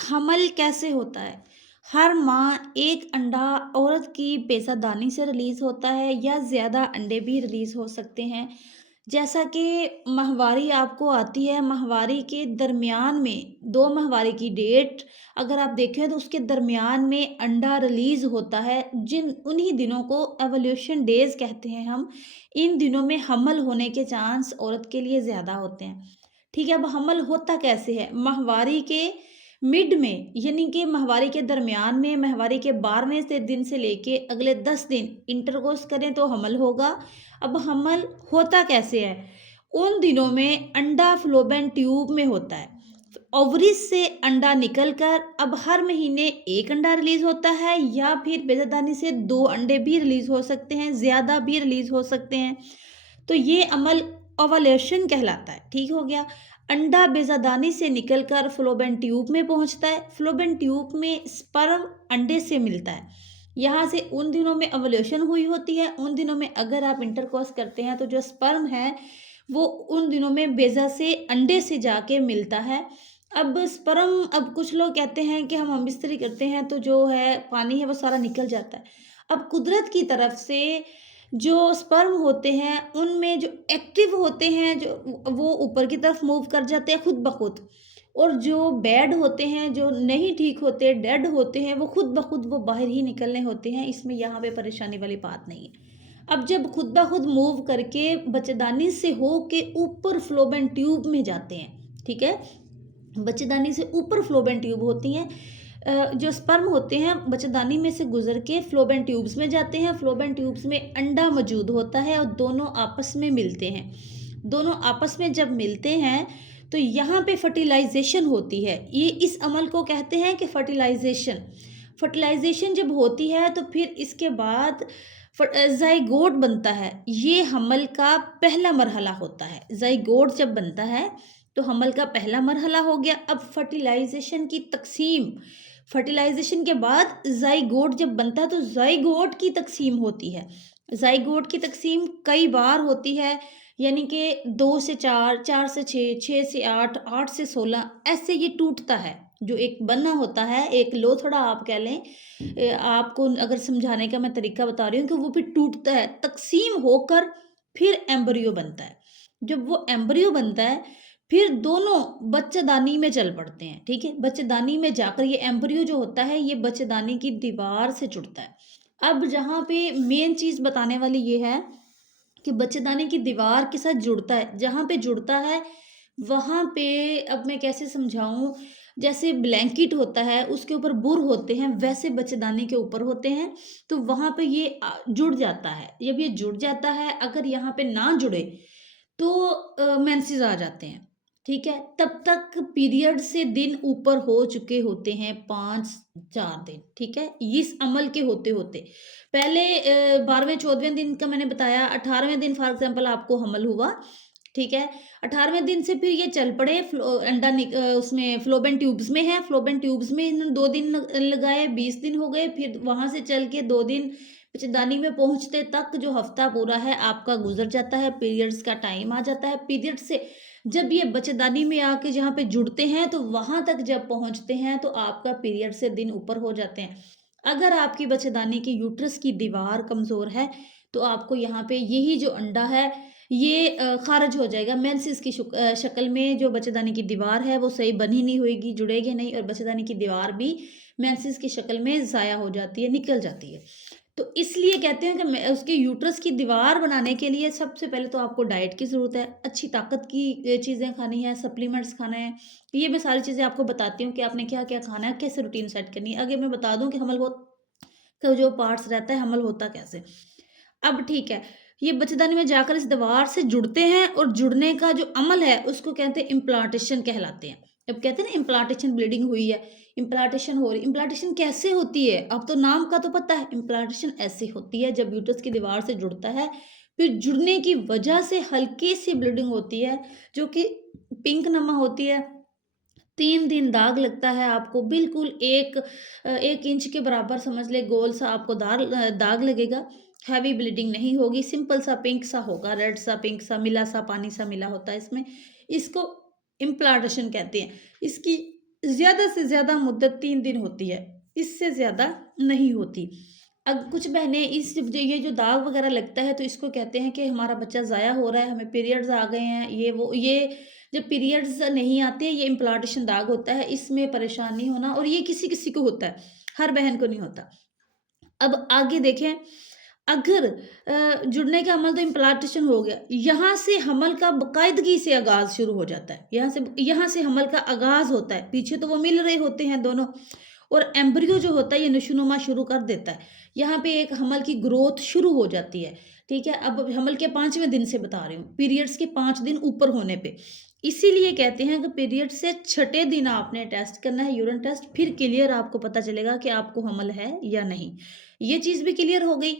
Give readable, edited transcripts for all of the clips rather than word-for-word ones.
हमल कैसे होता है? हर माह एक अंडा औरत की पेशादानी से रिलीज़ होता है या ज़्यादा अंडे भी रिलीज़ हो सकते हैं। जैसा कि माहवारी आपको आती है, माहवारी के दरमियान में 2 माहवारी की डेट अगर आप देखें तो उसके दरमियान में अंडा रिलीज़ होता है। जिन उन्हीं दिनों को ओव्यूलेशन डेज़ कहते हैं हम। इन दिनों में हमल होने के चांस औरत के लिए ज़्यादा होते हैं। ठीक है, अब हमल होता कैसे है? माहवारी के मिड में यानी कि माहवारी के दरमियान में माहवारी के 12वें से दिन से लेके अगले 10 दिन इंटरकोर्स करें तो हमल होगा। अब हमल होता कैसे है? उन दिनों में अंडा फ़्लोपियन ट्यूब में होता है। ओवरीज से अंडा निकलकर अब हर महीने 1 अंडा रिलीज़ होता है या फिर बेज़ादानी से 2 अंडे भी रिलीज़ हो सकते हैं, ज़्यादा भी रिलीज़ हो सकते हैं। तो ये अमल ओवुलेशन कहलाता है, ठीक हो गया। अंडा बेज़ादानी से निकलकर फ़्लोपियन ट्यूब में पहुंचता है। फ़्लोपियन ट्यूब में स्पर्म अंडे से मिलता है। यहाँ से उन दिनों में ओवुलेशन हुई होती है, उन दिनों में अगर आप इंटरकोर्स करते हैं तो जो स्पर्म है वो उन दिनों में बेज़ा से अंडे से जाके मिलता है। अब स्पर्म अब कुछ लोग कहते हैं कि हम बिस्तरी करते हैं तो जो है पानी है वो सारा निकल जाता है। अब कुदरत की तरफ से जो स्पर्म होते हैं उनमें जो एक्टिव होते हैं जो वो ऊपर की तरफ मूव कर जाते हैं खुद ब खुद। और जो बैड होते हैं जो नहीं ठीक होते डेड होते हैं वो खुद ब खुद वो बाहर ही निकलने होते हैं। इसमें यहाँ पे परेशानी वाली बात नहीं है। अब जब खुद ब खुद मूव करके बच्चेदानी से हो के ऊपर फ़्लोपियन ट्यूब में जाते हैं, ठीक है? बच्चेदानी से ऊपर फ़्लोपियन ट्यूब होती हैं। जो स्पर्म होते हैं बच्चेदानी में से गुजर के फ़्लोपियन ट्यूब्स में जाते हैं। फ़्लोपियन ट्यूब्स में अंडा मौजूद होता है और दोनों आपस में मिलते हैं। दोनों आपस में जब मिलते हैं तो यहाँ पे फर्टिलाइजेशन होती है। ये इस अमल को कहते हैं कि फर्टिलाइजेशन। फर्टिलाइजेशन जब होती है तो फिर इसके बाद ज़ाइगोट बनता है। ये हमल का पहला मरहला होता है। ज़ाइगोट जब बनता है तो हमल का पहला मरहला हो गया। अब फर्टिलाइजेशन की तकसीम, फर्टिलाइजेशन के बाद ज़ाइगोट जब बनता है तो ज़ाइगोट की तकसीम होती है। ज़ाइगोट की तकसीम कई बार होती है, यानी कि 2 से 4, 4 से 6, 6 से 8, 8 से 16 ऐसे ये टूटता है। जो एक बना होता है, एक लोथड़ा आप कह लें। आपको अगर समझाने का मैं तरीका बता रही हूँ कि वो फिर टूटता है, तकसीम होकर फिर एम्ब्रियो बनता है। जब वो एम्ब्रियो बनता है फिर दोनों बच्चेदानी में चल पड़ते हैं, ठीक है? बच्चेदानी में जाकर ये एम्ब्रियो जो होता है ये बच्चेदानी की दीवार से जुड़ता है। अब जहाँ पे मेन चीज़ बताने वाली ये है कि बच्चेदानी की दीवार के साथ जुड़ता है। जहाँ पे जुड़ता है वहाँ पे अब मैं कैसे समझाऊँ, जैसे ब्लैंकेट होता है उसके ऊपर बुर होते हैं वैसे बच्चेदानी के ऊपर होते हैं। तो वहाँ पे ये जुड़ जाता है। जब ये जुड़ जाता है अगर यहाँ पे ना जुड़े तो मेंसेस आ जाते हैं, ठीक है? तब तक पीरियड से दिन ऊपर हो चुके होते हैं 5-4 दिन, ठीक है? इस अमल के होते-होते। पहले 12वें 14वें दिन का मैंने बताया, 18वें दिन फॉर एग्ज़ाम्पल आपको हमल हुआ, ठीक है? 18वें दिन से फिर ये चल पड़े उसमें फ़्लोपियन ट्यूब्स में है, फ़्लोपियन ट्यूब्स में इन्होंने 2 दिन लगाए, 20 दिन हो गए, फिर वहाँ से चल के 2 दिन बच्चेदानी में पहुँचते तक जो हफ्ता पूरा है आपका गुज़र जाता है, पीरियड्स का टाइम आ जाता है। पीरियड से जब ये बच्चेदानी में आके जहाँ पे जुड़ते हैं तो वहाँ तक जब पहुँचते हैं तो आपका पीरियड से दिन ऊपर हो जाते हैं। अगर आपकी बच्चेदानी की यूट्रस की दीवार कमज़ोर है तो आपको यहाँ पे यही जो अंडा है ये ख़ारिज हो जाएगा। मेंसेस की शक्ल में जो बच्चेदानी की दीवार है वो सही बनी नहीं होएगी, जुड़ेगी नहीं और बच्चेदानी की दीवार भी मेंसेस की शक्ल में ज़ाया हो जाती है, निकल जाती है। तो इसलिए कहते हैं कि मैं उसके यूट्रस की दीवार बनाने के लिए सबसे पहले तो आपको डाइट की ज़रूरत है, अच्छी ताकत की चीज़ें खानी है, सप्लीमेंट्स खाने हैं। ये मैं सारी चीज़ें आपको बताती हूँ कि आपने क्या-क्या खाना है, कैसे रूटीन सेट करनी है। आगे मैं बता दूँ कि हमल हो का जो पार्ट्स रहता है, हमल होता कैसे। अब ठीक है, ये बच्चेदानी में जाकर इस दीवार से जुड़ते हैं और जुड़ने का जो अमल है उसको कहते हैं इम्प्लांटेशन कहलाते हैं। अब कहते हैं ना इम्प्लांटेशन ब्लीडिंग हुई है, इम्प्लांटेशन हो रही, इम्प्लांटेशन कैसे होती है? अब तो नाम का तो पता है, इम्प्लांटेशन ऐसे होती है जब यूट्रस की दीवार से जुड़ता है, फिर जुड़ने की वजह से हल्की सी ब्लीडिंग होती है जो कि पिंक नमा होती है। 3 दिन दाग लगता है आपको बिल्कुल 1 इंच के बराबर समझ लें गोल सा आपको दाग लगेगा। हैवी ब्लीडिंग नहीं होगी, सिंपल सा पिंक सा होगा, रेड सा, पिंक सा, मिला सा, पानी सा मिला होता है इसमें। इसको इम्प्लांटेशन कहते हैं। इसकी ज़्यादा से ज़्यादा मुद्दत 3 दिन होती है, इससे ज़्यादा नहीं होती। अब कुछ बहनें इस ये जो दाग वग़ैरह लगता है तो इसको कहते हैं कि हमारा बच्चा ज़ाया हो रहा है, हमें पीरियड्स आ गए हैं, ये वो। ये जब पीरियड्स नहीं आते, ये इम्प्लांटेशन दाग होता है, इसमें परेशान नहीं होना, और ये किसी-किसी को होता है, हर बहन को नहीं होता। अब आगे देखें, अगर जुड़ने का अमल तो इम्प्लांटेशन हो गया, यहाँ से हमल का बाकायदगी से आगाज़ शुरू हो जाता है। यहाँ से हमल का आगाज़ होता है। पीछे तो वो मिल रहे होते हैं दोनों, और एम्ब्रियो जो होता है ये नशोनुमा शुरू कर देता है। यहाँ पे एक हमल की ग्रोथ शुरू हो जाती है, ठीक है? अब हमल के 5वें दिन से बता रही हूँ, पीरियड्स के 5 दिन ऊपर होने पे। इसीलिए कहते हैं कि पीरियड से छठे दिन आपने टेस्ट करना है, यूरिन टेस्ट, फिर क्लियर आपको पता चलेगा कि आपको हमल है या नहीं। ये चीज़ भी क्लियर हो गई।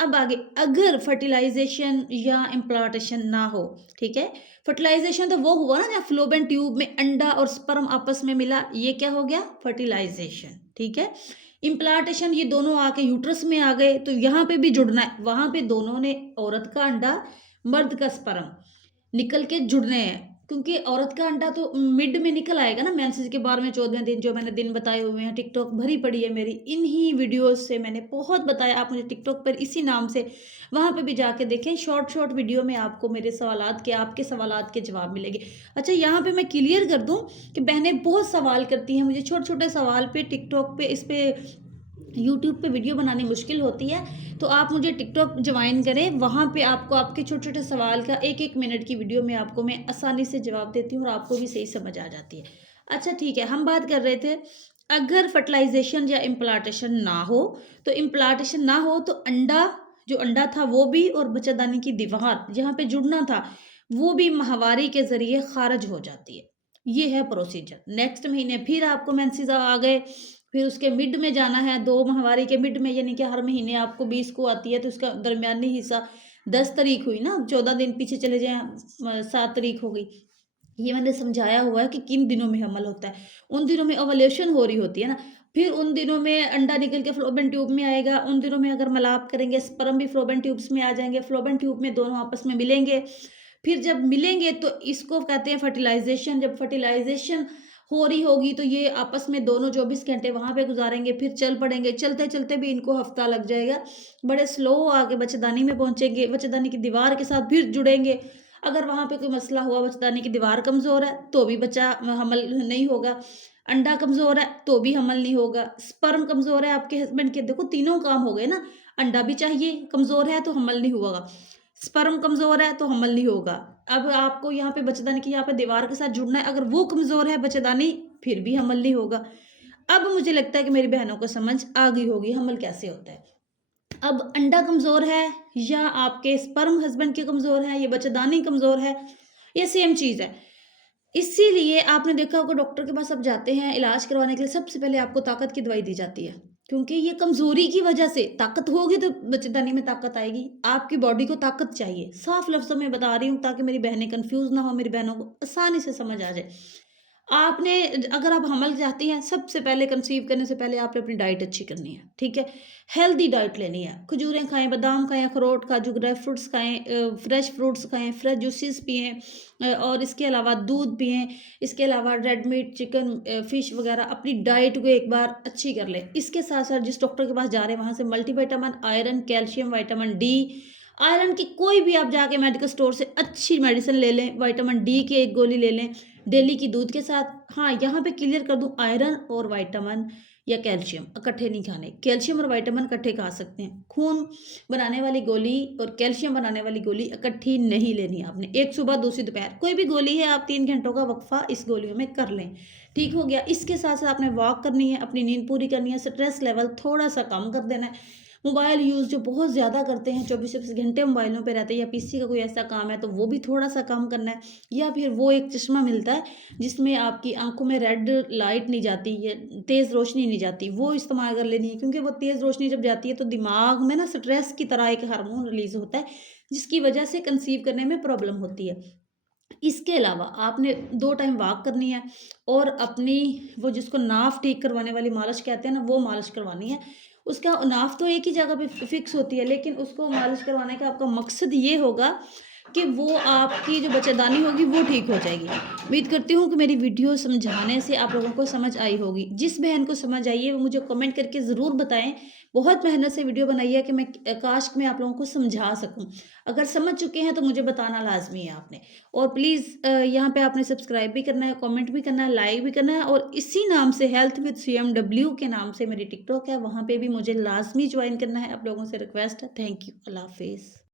अब आगे, अगर फर्टिलाइज़ेशन या इम्प्लांटेशन ना हो, ठीक है? फर्टिलाइज़ेशन तो वो हुआ ना जहाँ फ़्लोपियन ट्यूब में अंडा और स्पर्म आपस में मिला, ये क्या हो गया? फर्टिलाइज़ेशन, ठीक है? इम्प्लांटेशन, ये दोनों आके यूट्रस में आ गए, तो यहाँ पे भी जुड़ना है। वहाँ पे दोनों ने, औरत का अंडा, मर्द का स्पर्म निकल के जुड़ने हैं, क्योंकि औरत का अंडा तो मिड में निकल आएगा ना, मेंसेस के 12वें 14वें दिन, जो मैंने दिन बताए हुए हैं। टिकटॉक भरी पड़ी है मेरी, इन्हीं वीडियोस से मैंने बहुत बताया। आप मुझे टिकटॉक पर इसी नाम से वहाँ पे भी जाके देखें, शॉर्ट शॉर्ट वीडियो में आपको मेरे सवालात के, आपके सवालात के जवाब मिलेंगे। अच्छा, यहाँ पे मैं क्लियर कर दूँ कि बहनें बहुत सवाल करती हैं मुझे, छोटे छोटे सवाल पे टिकटॉक पे, इस पे यूट्यूब पे वीडियो बनानी मुश्किल होती है, तो आप मुझे टिकटॉक ज्वाइन करें, वहाँ पे आपको आपके छोटे-छोटे सवाल का 1-1 मिनट की वीडियो में आपको मैं आसानी से जवाब देती हूँ, और आपको भी सही समझ आ जाती है। अच्छा ठीक है, हम बात कर रहे थे, अगर फर्टिलाइज़ेशन या इम्प्लांटेशन ना हो, तो इम्प्लांटेशन ना हो तो अंडा, जो अंडा था वो भी, और बच्चादानी की दीवार जहाँ पे जुड़ना था, वो भी माहवारी के ज़रिए ख़ारिज हो जाती है। ये है प्रोसीजर। नेक्स्ट महीने फिर आपको मेंसेस आ गए, फिर उसके मिड में जाना है, 2 माहवारी के मिड में, यानी कि हर महीने आपको 20 को आती है, तो उसका दरमियानी हिस्सा 10 तारीख हुई ना, 14 दिन पीछे चले जाएँ, 7 तारीख हो गई। ये मैंने समझाया हुआ है कि किन दिनों में हमल होता है। उन दिनों में ओवुलेशन हो रही होती है ना, फिर उन दिनों में अंडा निकल के फ़्लोपियन ट्यूब में आएगा, उन दिनों में अगर मिलाप करेंगे, स्पर्म भी फ़्लोपियन ट्यूब्स में आ जाएँगे, फ़्लोपियन ट्यूब में दोनों आपस में मिलेंगे। फिर जब मिलेंगे तो इसको कहते हैं फर्टिलाइज़ेशन। जब फर्टिलाइज़ेशन हो रही होगी तो ये आपस में दोनों 24 घंटे वहाँ पे गुज़ारेंगे, फिर चल पड़ेंगे। चलते-चलते भी इनको हफ़्ता लग जाएगा। बड़े स्लो आके बच्चेदानी में पहुँचेंगे, बच्चेदानी की दीवार के साथ फिर जुड़ेंगे। अगर वहाँ पे कोई मसला हुआ, बच्चेदानी की दीवार कमज़ोर है, तो भी बच्चा हमल नहीं होगा। अंडा कमज़ोर है, तो भी हमल नहीं होगा। स्पर्म कमज़ोर है आपके हस्बैंड के, देखो तीनों काम हो गए ना। अंडा भी चाहिए, कमज़ोर है तो हमल नहीं होगा। स्पर्म कमज़ोर है तो हमल नहीं होगा। अब आपको यहाँ पे बच्चेदानी की यहाँ पे दीवार के साथ जुड़ना है, अगर वो कमज़ोर है बच्चेदानी, फिर भी हमल नहीं होगा। अब मुझे लगता है कि मेरी बहनों को समझ आ गई होगी हमल कैसे होता है। अब अंडा कमज़ोर है, या आपके स्पर्म हस्बैंड के कमज़ोर है, या बच्चेदानी कमज़ोर है, ये सेम चीज़ है। इसीलिए आपने देखा होगा, डॉक्टर के पास आप जाते हैं इलाज करवाने के लिए, सबसे पहले आपको ताकत की दवाई दी जाती है, क्योंकि ये कमज़ोरी की वजह से, ताकत होगी तो बच्चेदानी में ताकत आएगी। आपकी बॉडी को ताकत चाहिए, साफ लफ्ज़ों में बता रही हूँ ताकि मेरी बहनें कंफ्यूज ना हो, मेरी बहनों को आसानी से समझ आ जाए। आपने, अगर आप हमल चाहती हैं, सबसे पहले कंसीव करने से पहले आपने अपनी डाइट अच्छी करनी है, ठीक है? हेल्दी डाइट लेनी है। खजूरें खाएँ, बादाम खाएँ, अखरोट, काजू, ड्राई फ्रूट्स खाएँ, फ्रेश फ्रूट्स खाएँ, फ्रेश जूसेस पिएँ, और इसके अलावा दूध पिएँ। इसके अलावा रेड मीट, चिकन, फिश वगैरह, अपनी डाइट को एक बार अच्छी कर लें। इसके साथ-साथ जिस डॉक्टर के पास जा रहे हैं, वहाँ से multivitamin, iron, calcium, vitamin D, iron की कोई भी आप जाके मेडिकल स्टोर से अच्छी मेडिसिन ले लें, विटामिन डी की 1 गोली ले लें, डेली की दूध के साथ। हाँ, यहाँ पे क्लियर कर दूँ, आयरन और विटामिन या कैल्शियम इकट्ठे नहीं खाने। कैल्शियम और विटामिन इकट्ठे खा सकते हैं। खून बनाने वाली गोली और कैल्शियम बनाने वाली गोली इकट्ठी नहीं लेनी आपने। एक सुबह, दूसरी दोपहर। कोई भी गोली है, आप 3 घंटों का वक़्फ़ा इस गोलियों में कर लें। ठीक हो गया? इसके साथ-साथ आपने वॉक करनी है, अपनी नींद पूरी करनी है, स्ट्रेस लेवल थोड़ा-सा कम कर देना है। मोबाइल यूज़ जो बहुत ज़्यादा करते हैं, 24-24 घंटे मोबाइलों पे रहते हैं, या पीसी का कोई ऐसा काम है तो वो भी थोड़ा-सा कम करना है। या फिर वो एक चश्मा मिलता है जिसमें आपकी आँखों में रेड लाइट नहीं जाती है, तेज़ रोशनी नहीं जाती, वो इस्तेमाल कर लेनी है, क्योंकि वो तेज़ रोशनी जब जाती है तो दिमाग में ना स्ट्रेस की तरह एक हार्मोन रिलीज़ होता है, जिसकी वजह से कंसीव करने में प्रॉब्लम होती है। इसके अलावा आपने 2 टाइम वॉक करनी है, और अपनी वो जिसको नाफ ठीक करवाने वाली मालिश कहते हैं ना, वो मालिश करवानी है। उसका नाफ तो एक ही जगह पे फिक्स होती है, लेकिन उसको मालिश करवाने का आपका मकसद ये होगा कि वो आपकी जो बच्चेदानी होगी वो ठीक हो जाएगी। उम्मीद करती हूँ कि मेरी वीडियो समझाने से आप लोगों को समझ आई होगी। जिस बहन को समझ आई है वो मुझे कमेंट करके ज़रूर बताएँ। बहुत मेहनत से वीडियो बनाई है कि मैं काश कि मैं आप लोगों को समझा सकूँ। अगर समझ चुके हैं तो मुझे बताना लाज़मी है आपने। और प्लीज़ यहाँ पे आपने सब्सक्राइब भी करना है, कमेंट भी करना है, लाइक भी करना है और इसी नाम से हेल्थ विद सीएमडब्ल्यू के नाम से मेरी टिकटॉक है, वहाँ पे भी मुझे लाज़मी जॉइन करना है। आप लोगों से रिक्वेस्ट है। Thank you. अल्लाह हाफ़िज़।